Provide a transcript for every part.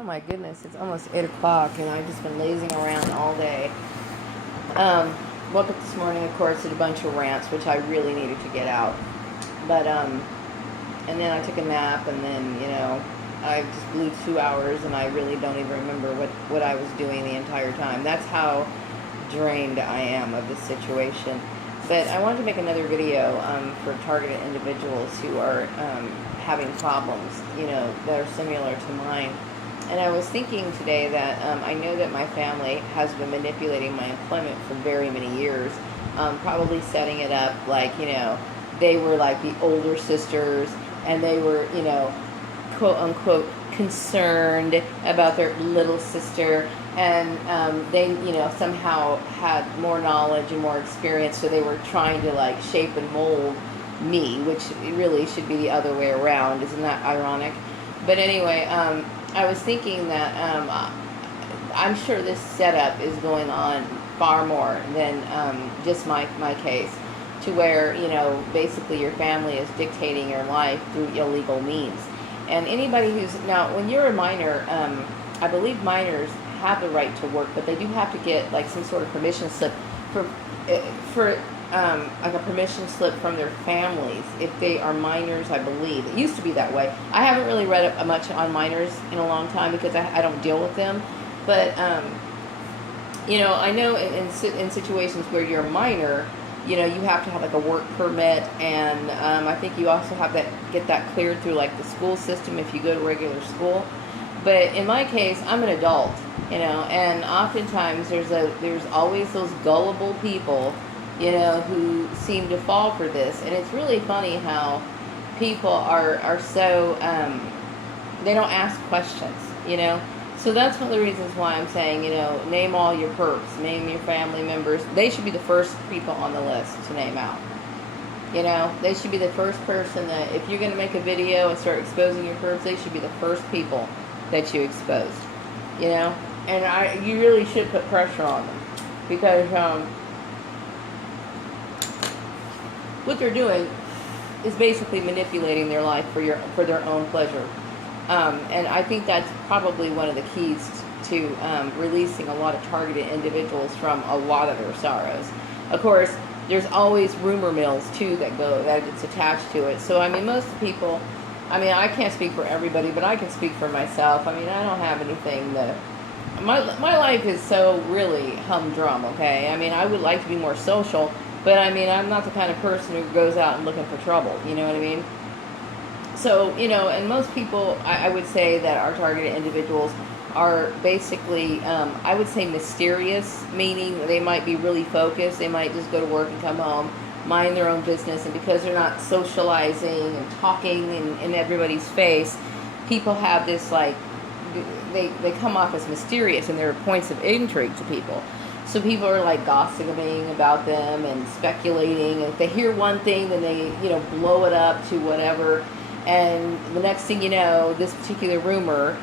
Oh my goodness, it's almost 8 o'clock and I've just been lazing around all day. Woke up this morning, of course, did a bunch of rants, which I really needed to get out. But, and then I took a nap and then, I just blew 2 hours and I really don't even remember what I was doing the entire time. That's how drained I am of this situation. But I wanted to make another video for targeted individuals who are having problems, that are similar to mine. And I was thinking today that I know that my family has been manipulating my employment for very many years, probably setting it up like, they were like the older sisters and they were, quote unquote, concerned about their little sister, and they, somehow had more knowledge and more experience, so they were trying to like shape and mold me, which really should be the other way around. Isn't that ironic? But anyway, I was thinking that I'm sure this setup is going on far more than just my case, to where, basically your family is dictating your life through illegal means. And anybody who's, now, when you're a minor, I believe minors have the right to work, but they do have to get like some sort of permission slip for like a permission slip from their families if they are minors, I believe. It used to be that way. I haven't really read up much on minors in a long time because I don't deal with them. But, I know in situations where you're a minor, you have to have like a work permit, and I think you also have to get that cleared through like the school system if you go to regular school. But in my case, I'm an adult, and oftentimes there's always those gullible people, who seem to fall for this. And it's really funny how people are so, they don't ask questions, So that's one of the reasons why I'm saying, name all your perps, name your family members. They should be the first people on the list to name out. They should be the first person that, if you're going to make a video and start exposing your perps, they should be the first people that you exposed, And you really should put pressure on them, because what they're doing is basically manipulating their life for their own pleasure. And I think that's probably one of the keys to releasing a lot of targeted individuals from a lot of their sorrows. Of course, there's always rumor mills too that gets attached to it. So I mean, most people, I can't speak for everybody, but I can speak for myself. I don't have anything that my life is so really humdrum. Okay, I would like to be more social, but I'm not the kind of person who goes out and looking for trouble. You know what I mean? So, and most people, I would say that our targeted individuals are basically, I would say mysterious, meaning they might be really focused. They might just go to work and come home, mind their own business. And because they're not socializing and talking in everybody's face, people have this, like, they come off as mysterious, and they're points of intrigue to people. So people are like gossiping about them and speculating. If they hear one thing, then they, blow it up to whatever. And the next thing you know, this particular rumor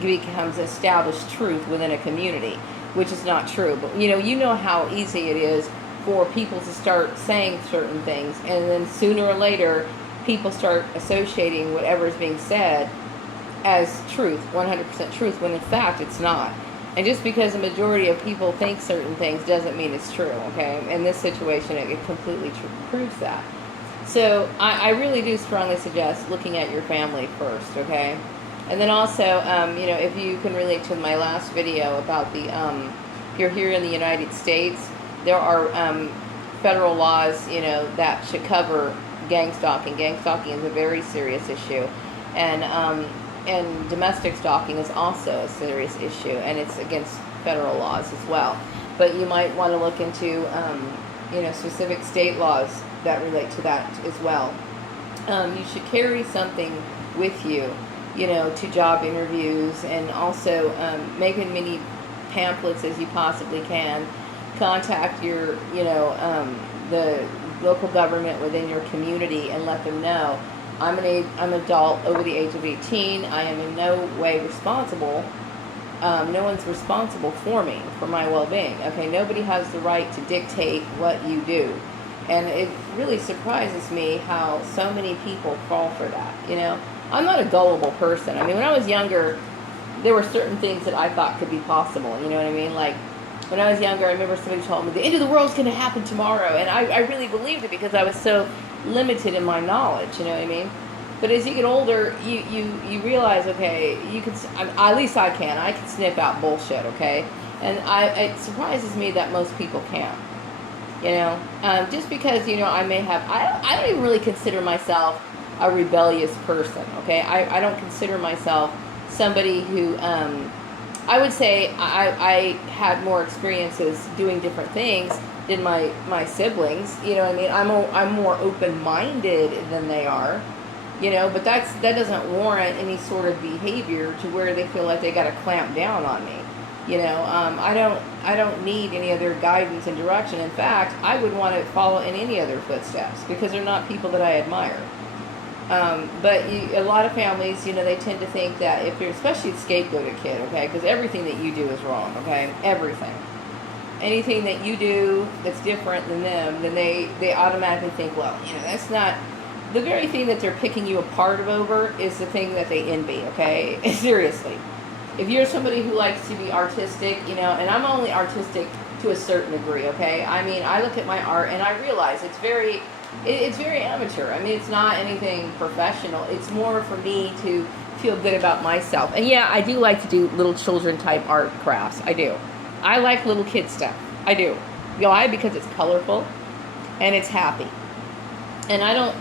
becomes established truth within a community, which is not true. But, you know how easy it is for people to start saying certain things, and then sooner or later, people start associating whatever is being said as truth, 100% truth, when in fact it's not. And just because the majority of people think certain things doesn't mean it's true, okay? In this situation, it completely proves that. So I really do strongly suggest looking at your family first, okay? And then also, if you can relate to my last video about the, if you're here in the United States, there are federal laws, that should cover gang stalking. Gang stalking is a very serious issue. And domestic stalking is also a serious issue, and it's against federal laws as well. But you might want to look into, specific state laws that relate to that as well. You should carry something with you, to job interviews, and also make as many pamphlets as you possibly can. Contact your, the local government within your community and let them know, I'm an adult over the age of 18. I am in no way responsible. No one's responsible for me, for my well-being. Okay, nobody has the right to dictate what you do. And it really surprises me how so many people fall for that, I'm not a gullible person. When I was younger, there were certain things that I thought could be possible. You know what I mean? Like, when I was younger, I remember somebody told me the end of the world is going to happen tomorrow, and I really believed it because I was so limited in my knowledge. You know what I mean? But as you get older, you realize, okay, you can, at least I can sniff out bullshit, okay? And it surprises me that most people can't. You know, just because, you know, I may have, I don't even really consider myself a rebellious person, okay? I don't consider myself somebody who, I would say I had more experiences doing different things than my siblings, you know what I mean? I'm more open-minded than they are, you know, but that doesn't warrant any sort of behavior to where they feel like they got to clamp down on me. You know, I don't need any other guidance and direction. In fact, I would want to follow in any other footsteps because they're not people that I admire. But a lot of families, you know, they tend to think that if you're, especially scapegoat a kid, okay, because everything that you do is wrong, okay, everything. Anything that you do that's different than them, then they automatically think, well, you know, that's not, the very thing that they're picking you apart over is the thing that they envy, okay, seriously. If you're somebody who likes to be artistic, you know, and I'm only artistic to a certain degree, okay? I mean, I look at my art and I realize it's very amateur. I mean, it's not anything professional. It's more for me to feel good about myself. And yeah, I do like to do little children type art crafts. I do. I like little kid stuff. I do. You know why? Because it's colorful and it's happy. And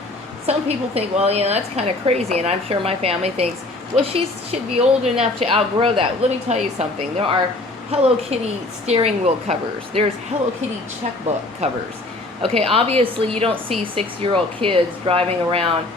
some people think, well, you know, that's kind of crazy. And I'm sure my family thinks, well, she should be old enough to outgrow that. Let me tell you something. There are Hello Kitty steering wheel covers. There's Hello Kitty checkbook covers. Okay, obviously you don't see 6-year-old kids driving around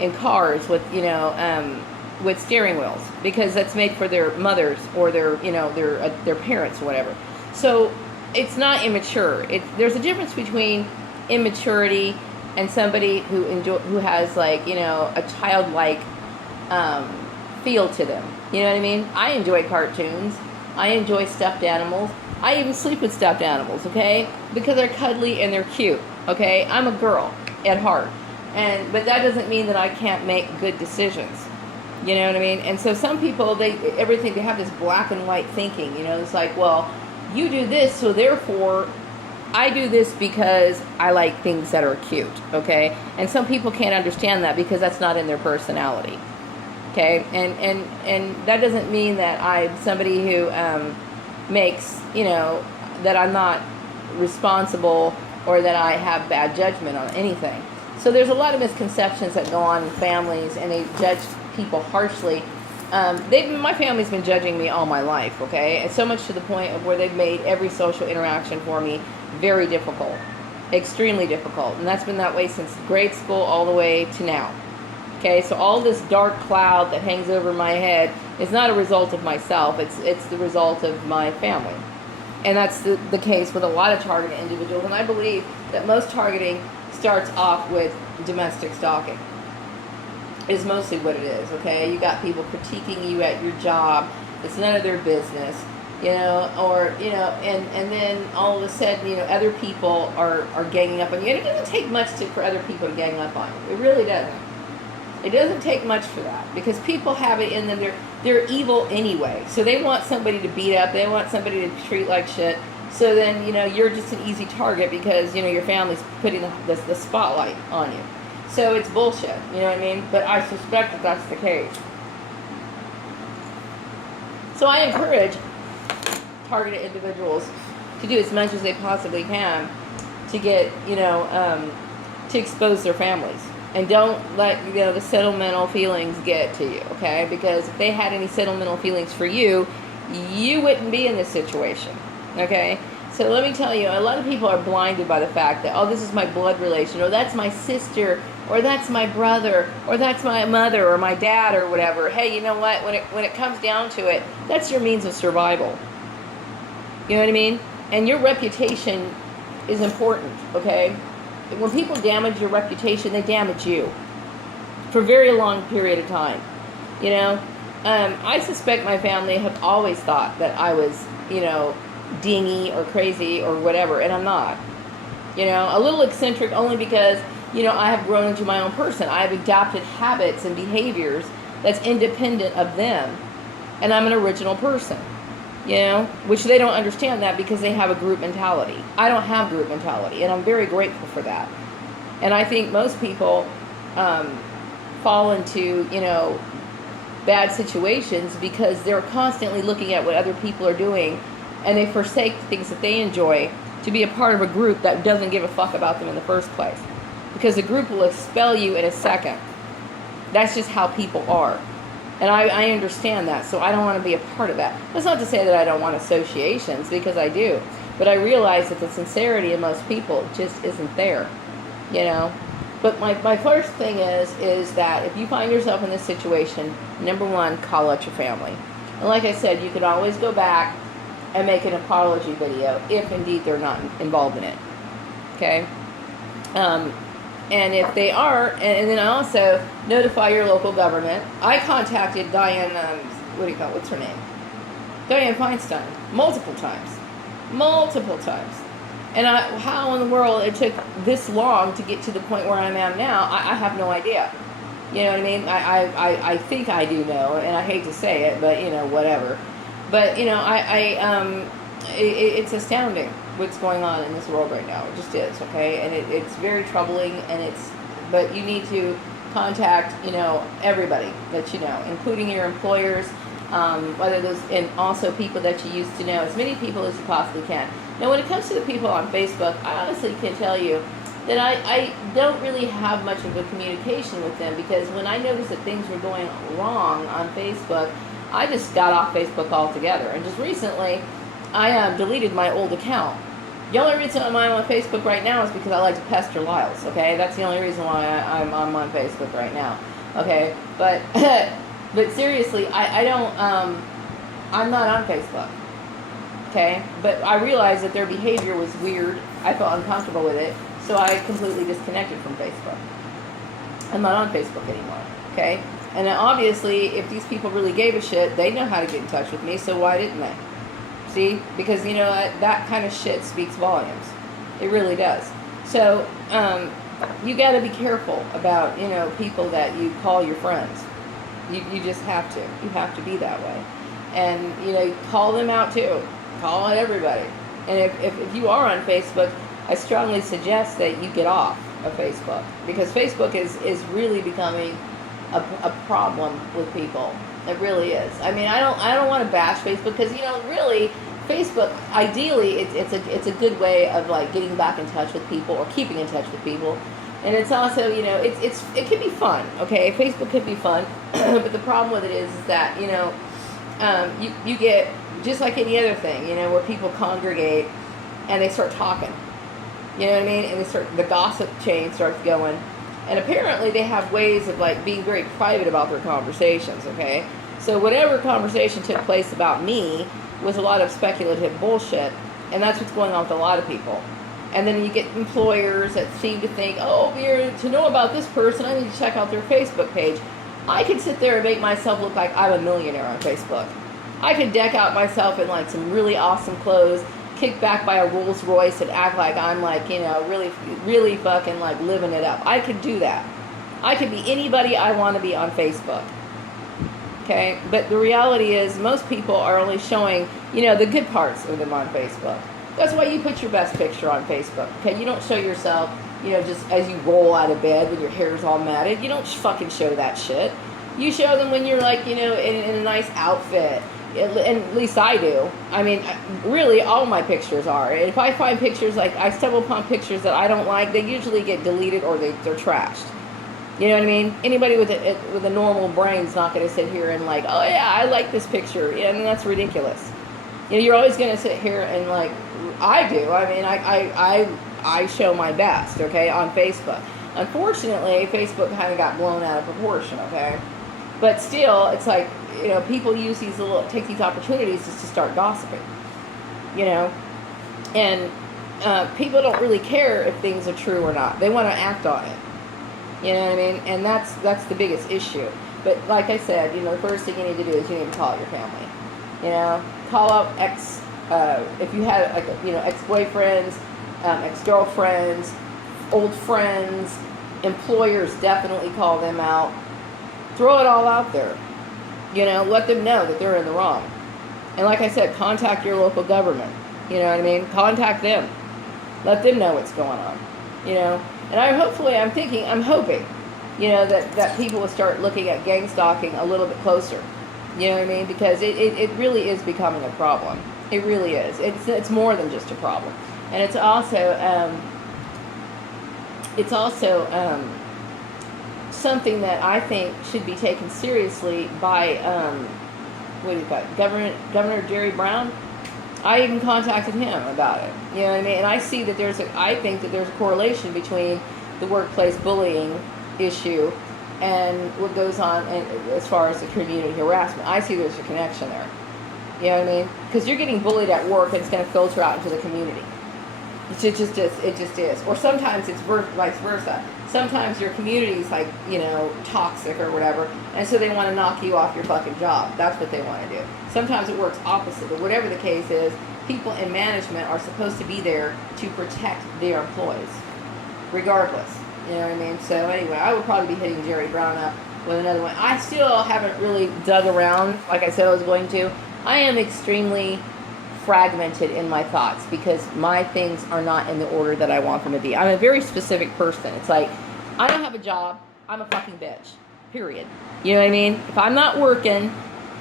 in cars with, you know, with steering wheels because that's made for their mothers or their, you know, their parents or whatever. So it's not immature. There's a difference between immaturity and somebody who has, like, you know, a childlike feel to them. You know what I mean? I enjoy cartoons. I enjoy stuffed animals. I even sleep with stuffed animals, okay? Because they're cuddly and they're cute, okay? I'm a girl at heart. But that doesn't mean that I can't make good decisions. You know what I mean? And so some people, they have this black and white thinking, you know? It's like, well, you do this, so therefore I do this because I like things that are cute, okay? And some people can't understand that because that's not in their personality. Okay, and that doesn't mean that I'm somebody who makes, you know, that I'm not responsible or that I have bad judgment on anything. So there's a lot of misconceptions that go on in families, and they judge people harshly. My family's been judging me all my life, okay? And so much to the point of where they've made every social interaction for me very difficult, extremely difficult. And that's been that way since grade school all the way to now. Okay, so all this dark cloud that hangs over my head is not a result of myself. It's the result of my family. And that's the case with a lot of targeted individuals. And I believe that most targeting starts off with domestic stalking. Is mostly what it is, okay? You got people critiquing you at your job. It's none of their business, you know, or, you know, and then all of a sudden, you know, other people are ganging up on you. And it doesn't take much for other people to gang up on you. It really doesn't. It doesn't take much for that because people have it in them. They're evil anyway. So they want somebody to beat up. They want somebody to treat like shit. So then, you know, you're just an easy target because, you know, your family's putting the spotlight on you. So it's bullshit, you know what I mean? But I suspect that that's the case. So I encourage targeted individuals to do as much as they possibly can to get, you know, to expose their families. And don't let, you know, the sentimental feelings get to you, okay? Because if they had any sentimental feelings for you, you wouldn't be in this situation, okay? So let me tell you, a lot of people are blinded by the fact that, oh, this is my blood relation, or that's my sister, or that's my brother, or that's my mother, or my dad, or whatever. Hey, you know what? When it comes down to it, that's your means of survival. You know what I mean? And your reputation is important, okay? When people damage your reputation, they damage you for a very long period of time. You know, I suspect my family have always thought that I was, you know, dingy or crazy or whatever, and I'm not. You know, a little eccentric only because, you know, I have grown into my own person. I have adopted habits and behaviors that's independent of them. and I'm an original person, which they don't understand that because they have a group mentality. I don't have group mentality, and I'm very grateful for that. And I think most people fall into, bad situations because they're constantly looking at what other people are doing, and they forsake things that they enjoy to be a part of a group that doesn't give a fuck about them in the first place. Because the group will expel you in a second. That's just how people are. And I understand that, so I don't want to be a part of that. That's not to say that I don't want associations, because I do. But I realize that the sincerity in most people just isn't there, But my first thing is that if you find yourself in this situation, number one, call out your family. And like I said, you could always go back and make an apology video if indeed they're not involved in it. Okay? And if they are, and then also notify your local government. I contacted Diane, what's her name? Diane Feinstein, multiple times. And how in the world it took this long to get to the point where I am now, I have no idea. You know what I mean? I think I do know, and I hate to say it, but, whatever. But, it's astounding what's going on in this world right now. It just is, okay? And it's very troubling, but you need to contact, everybody that you know, including your employers, whether those, and also people that you used to know, as many people as you possibly can. Now, when it comes to the people on Facebook, I honestly can tell you that I don't really have much of a communication with them, because when I noticed that things were going wrong on Facebook, I just got off Facebook altogether. And just recently, I deleted my old account. The only reason I'm on Facebook right now is because I like to pester Lyles, okay? That's the only reason why I'm on Facebook right now, okay? But but seriously, I don't, I'm not on Facebook, okay? But I realized that their behavior was weird. I felt uncomfortable with it, so I completely disconnected from Facebook. I'm not on Facebook anymore, okay? And obviously, if these people really gave a shit, they know how to get in touch with me, so why didn't they? See? Because, that kind of shit speaks volumes. It really does. So, you got to be careful about, people that you call your friends. You just have to. You have to be that way. And, call them out too. Call out everybody. And if you are on Facebook, I strongly suggest that you get off of Facebook. Because Facebook is really becoming a problem with people. It really is. I mean, I don't want to bash Facebook, because really, Facebook, ideally, it's a good way of like getting back in touch with people or keeping in touch with people, and it's also it can be fun. Okay, Facebook can be fun, but the problem with it is that you get, just like any other thing, where people congregate and they start talking. You know what I mean? And the gossip chain starts going. And apparently they have ways of like being very private about their conversations, okay? So whatever conversation took place about me was a lot of speculative bullshit, and that's what's going on with a lot of people. And then you get employers that seem to think, oh, to know about this person, I need to check out their Facebook page. I could sit there and make myself look like I'm a millionaire on Facebook. I could deck out myself in like some really awesome clothes, kick back by a Rolls Royce, and act like I'm like, really, really fucking like living it up. I could do that. I could be anybody I want to be on Facebook. Okay? But the reality is most people are only showing, the good parts of them on Facebook. That's why you put your best picture on Facebook. Okay? You don't show yourself, just as you roll out of bed when your hair's all matted. You don't fucking show that shit. You show them when you're like, in a nice outfit. And at least I do. I mean, really, all my pictures are. If I find pictures, like, I stumble upon pictures that I don't like, they usually get deleted or they're trashed. You know what I mean? Anybody with a normal brain's not going to sit here and like, oh yeah, I like this picture. Yeah, I mean, that's ridiculous. You're always going to sit here and like, I do. I mean, I show my best, okay, on Facebook. Unfortunately, Facebook kind of got blown out of proportion, okay? But still, it's like, people take these opportunities just to start gossiping, and people don't really care if things are true or not. They want to act on it, you know what I mean? And that's the biggest issue. But like I said, the first thing you need to do is you need to call out your family, call out if you have like, ex-boyfriends, ex-girlfriends, old friends, employers, definitely call them out. Throw it all out there. You know, let them know that they're in the wrong. And like I said, contact your local government. You know what I mean? Contact them. Let them know what's going on. You know? And I'm hoping, you know, that people will start looking at gang stalking a little bit closer. You know what I mean? Because it really is becoming a problem. It really is. It's more than just a problem. And it's also something that I think should be taken seriously by Governor Jerry Brown. I even contacted him about it. You know what I mean? And I see that I think that there's a correlation between the workplace bullying issue and what goes on as far as the community harassment. I see there's a connection there. You know what I mean? Because you're getting bullied at work and it's going to filter out into the community. It just is. Or sometimes it's vice versa. Sometimes your community's like, you know, toxic or whatever, and so they want to knock you off your fucking job. That's what they want to do. Sometimes it works opposite, but whatever the case is, people in management are supposed to be there to protect their employees, regardless. You know what I mean? So anyway, I would probably be hitting Jerry Brown up with another one. I still haven't really dug around like I said I was going to. I am extremely fragmented in my thoughts because my things are not in the order that I want them to be. I'm a very specific person. It's like, I don't have a job, I'm a fucking bitch. Period. You know what I mean? If I'm not working,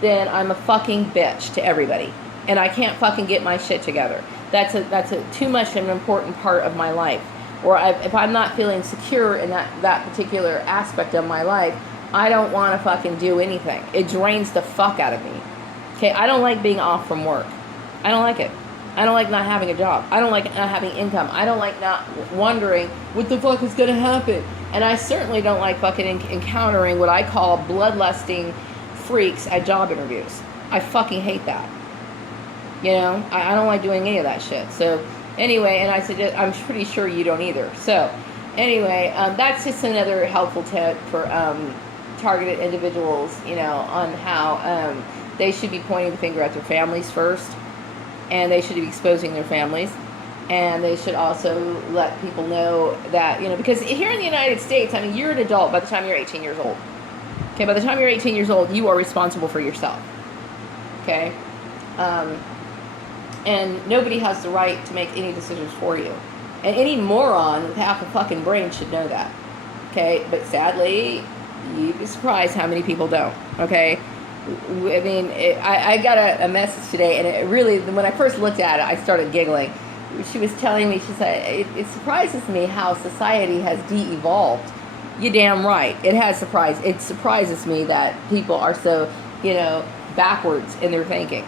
then I'm a fucking bitch to everybody. And I can't fucking get my shit together. That's too much of an important part of my life. Or if I'm not feeling secure in that particular aspect of my life, I don't want to fucking do anything. It drains the fuck out of me. Okay, I don't like being off from work. I don't like it. I don't like not having a job. I don't like not having income. I don't like not wondering what the fuck is going to happen. And I certainly don't like fucking encountering what I call bloodlusting freaks at job interviews. I fucking hate that. You know, I don't like doing any of that shit. So anyway, and I suggest, I'm pretty sure you don't either. So anyway, that's just another helpful tip for targeted individuals, you know, on how they should be pointing the finger at their families first. And they should be exposing their families. And they should also let people know that, you know, because here in the United States, I mean, you're an adult by the time you're 18 years old. Okay, by the time you're 18 years old, you are responsible for yourself. Okay? And nobody has the right to make any decisions for you. And any moron with half a fucking brain should know that. Okay? But sadly, you'd be surprised how many people don't. Okay? I mean, I got a message today, and it really, when I first looked at it, I started giggling. She was telling me, she said, it surprises me how society has de-evolved. You're damn right. It surprises me that people are so, you know, backwards in their thinking.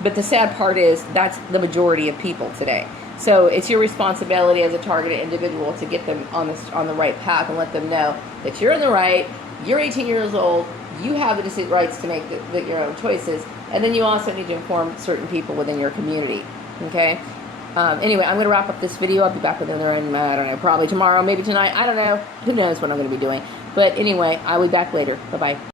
But the sad part is, that's the majority of people today. So it's your responsibility as a targeted individual to get them on the right path and let them know that you're in the right, you're 18 years old, you have the rights to make your own choices, and then you also need to inform certain people within your community. Okay? Anyway, I'm going to wrap up this video. I'll be back with another one, I don't know, probably tomorrow, maybe tonight. I don't know. Who knows what I'm going to be doing. But anyway, I'll be back later. Bye-bye.